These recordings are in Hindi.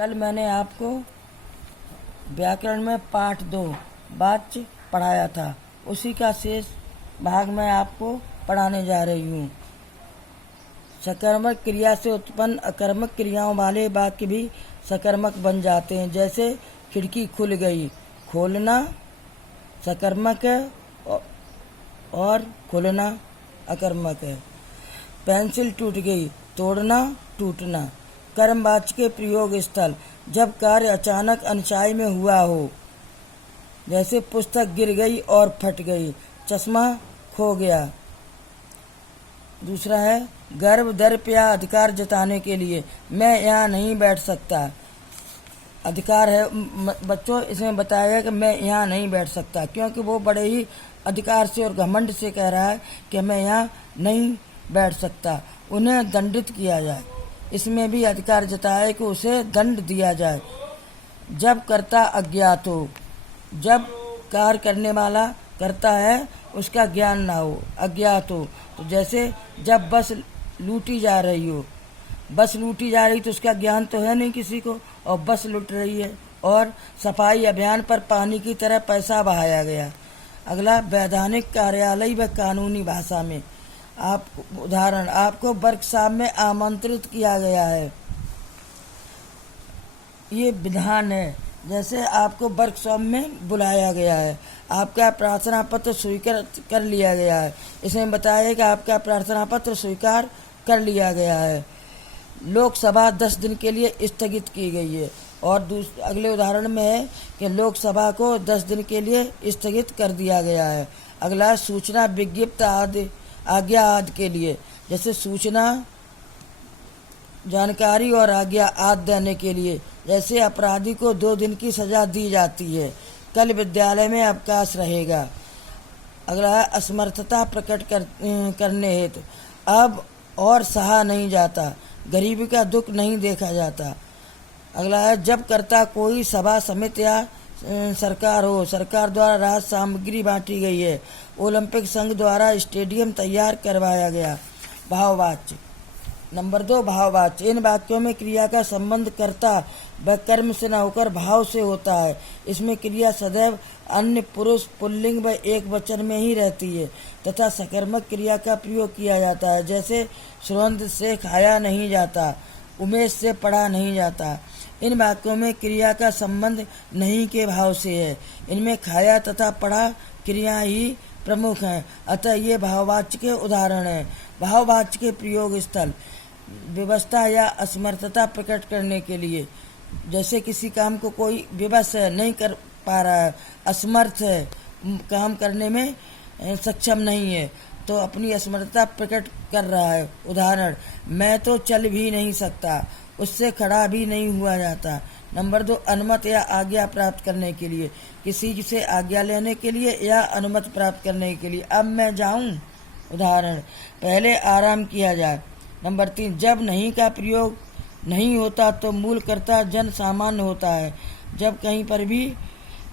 कल मैंने आपको व्याकरण में पाठ 2 वाच्य पढ़ाया था। उसी का शेष भाग मैं आपको पढ़ाने जा रही हूँ। सकर्मक क्रिया से उत्पन्न अकर्मक क्रियाओं वाले वाक्य भी सकर्मक बन जाते हैं। जैसे खिड़की खुल गई, खोलना सकर्मक है और खुलना अकर्मक है। पेंसिल टूट गई, तोड़ना टूटना। कर्मवाच्य के प्रयोग स्थल जब कार्य अचानक अनचाही में हुआ हो, जैसे पुस्तक गिर गई और फट गई, चश्मा खो गया। दूसरा है गर्व, दर्प या अधिकार जताने के लिए। मैं यहाँ नहीं बैठ सकता, अधिकार है बच्चों। इसमें बताया गया कि मैं यहाँ नहीं बैठ सकता, क्योंकि वो बड़े ही अधिकार से और घमंड से कह रहा है कि मैं यहाँ नहीं बैठ सकता। उन्हें दंडित किया जाए, इसमें भी अधिकार जताया कि उसे दंड दिया जाए। जब कर्ता अज्ञात हो, जब कार्य करने वाला करता है उसका ज्ञान ना हो, अज्ञात हो, तो जैसे जब बस लूटी जा रही हो, बस लूटी जा रही तो उसका ज्ञान तो है नहीं किसी को, और बस लूट रही है। और सफाई अभियान पर पानी की तरह पैसा बहाया गया। अगला वैधानिक, कार्यालय व कानूनी भाषा में। आप उदाहरण, आपको वर्कशॉप में आमंत्रित किया गया है, ये विधान है। जैसे आपको वर्कशॉप में बुलाया गया है, आपका प्रार्थना पत्र स्वीकार कर लिया गया है। इसमें बताया कि आपका प्रार्थना पत्र स्वीकार कर लिया गया है। लोकसभा 10 दिन के लिए स्थगित की गई है। और अगले उदाहरण में है कि लोकसभा को 10 दिन के लिए स्थगित कर दिया गया है। अगला सूचना, विज्ञप्ति आदि, आज्ञा आदि के लिए। जैसे सूचना, जानकारी और आज्ञा आदि देने के लिए। जैसे अपराधी को 2 दिन की सजा दी जाती है। कल विद्यालय में अवकाश रहेगा। अगला है असमर्थता प्रकट करने हेतु। अब और सहा नहीं जाता, गरीबी का दुख नहीं देखा जाता। अगला है जब कर्ता कोई सभा समिति या सरकार हो, सरकार द्वारा राहत सामग्री बांटी गई है, ओलंपिक संघ द्वारा स्टेडियम तैयार करवाया गया। भाववाच्य। नंबर 2 भाववाच्य। इन वाक्यों में क्रिया का संबंध कर्ता व कर्म से न होकर भाव से होता है। इसमें क्रिया सदैव अन्य पुरुष, पुल्लिंग व एक वचन में ही रहती है तथा सकर्मक क्रिया का प्रयोग किया जाता है। जैसे सुगंध से खाया नहीं जाता, उमेश से पढ़ा नहीं जाता। इन वाक्यों में क्रिया का संबंध नहीं के भाव से है। इनमें खाया तथा पढ़ा क्रिया ही प्रमुख हैं, अतः ये भाववाच्य के उदाहरण हैं। भाववाच्य के प्रयोग स्थल व्यवस्था या असमर्थता प्रकट करने के लिए। जैसे किसी काम को कोई विवश है, नहीं कर पा रहा है, असमर्थ है, काम करने में सक्षम नहीं है, तो अपनी असमर्थता प्रकट कर रहा है। उदाहरण, मैं तो चल भी नहीं सकता, उससे खड़ा भी नहीं हुआ जाता। नंबर 2 अनुमति या आज्ञा प्राप्त करने के लिए। किसी से आज्ञा लेने के लिए या अनुमति प्राप्त करने के लिए। अब मैं जाऊं। उदाहरण, पहले आराम किया जाए। नंबर 3 जब नहीं का प्रयोग नहीं होता तो मूल कर्ता जन सामान्य होता है। जब कहीं पर भी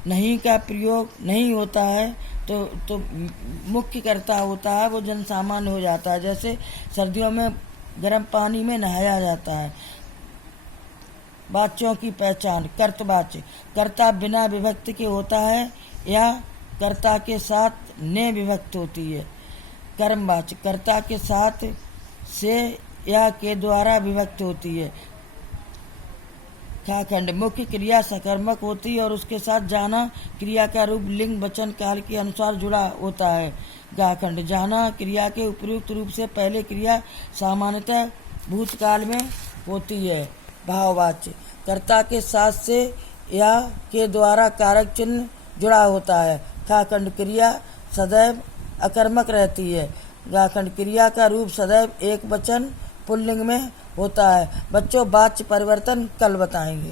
नहीं का प्रयोग नहीं होता है तो मुख्य कर्ता होता है, वो जन सामान्य हो जाता है। जैसे सर्दियों में गर्म पानी में नहाया जाता है। वाच्यों की पहचान। कर्तवाच्य। कर्ता बिना विभक्ति के होता है या कर्ता के साथ ने विभक्त होती है। कर्मवाच्य। कर्ता के साथ से या के द्वारा विभक्त होती है। खाखंड। मुख्य क्रिया सकर्मक होती है और उसके साथ जाना क्रिया का रूप लिंग वचन काल के अनुसार जुड़ा होता है। गाखंड। जाना क्रिया के उपयुक्त रूप से पहले क्रिया सामान्यतः भूतकाल में होती है। भाववाच्य। कर्ता के साथ से या के द्वारा कारक चिन्ह जुड़ा होता है। खाखंड। क्रिया सदैव अकर्मक रहती है। गाखंड। क्रिया का रूप सदैव एक वचन पुल्लिंग में होता है। बच्चों, वाच्य परिवर्तन कल बताएंगे।